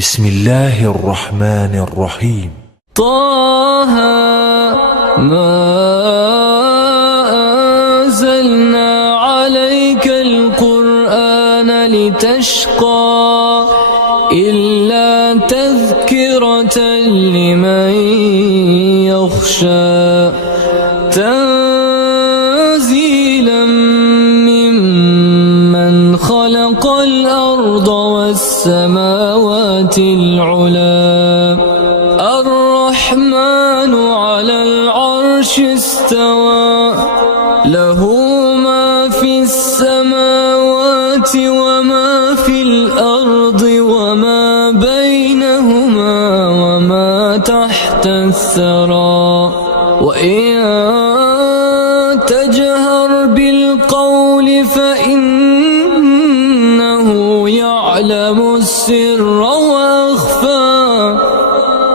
بسم الله الرحمن الرحيم. طه ما أنزلنا عليك القرآن لتشقى إلا تذكرة لمن يخشى تنزيلا ممن خلق الأرض والسماوات العلى الرحمن على العرش استوى له ما في السماوات وما في الأرض وما بينهما وما تحت الثرى وإن تجهر بالقول فإنه يعلم السر وأخفى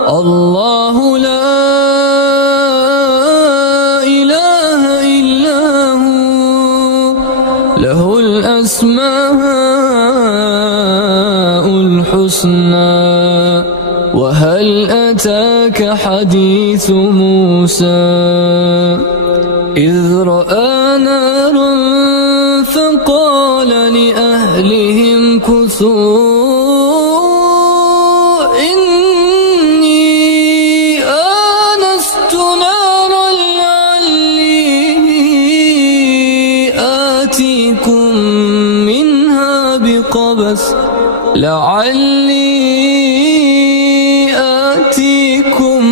الله لا إله إلا هو له الأسماء الحسنى وهل أتاك حديث موسى إذ رأى نارا فقال لأهلهم كثوا إني آنست نارا لعلي آتيكم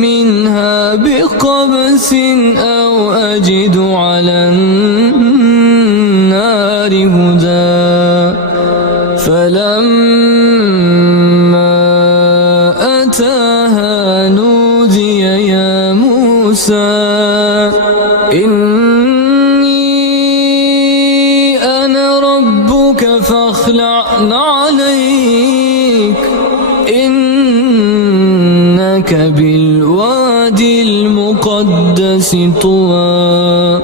منها بقبس أو أجد على النار هدى فلما أتاها نودي يا موسى إني أنا ربك فاخلع عليك إنك بالوادي المقدس طوى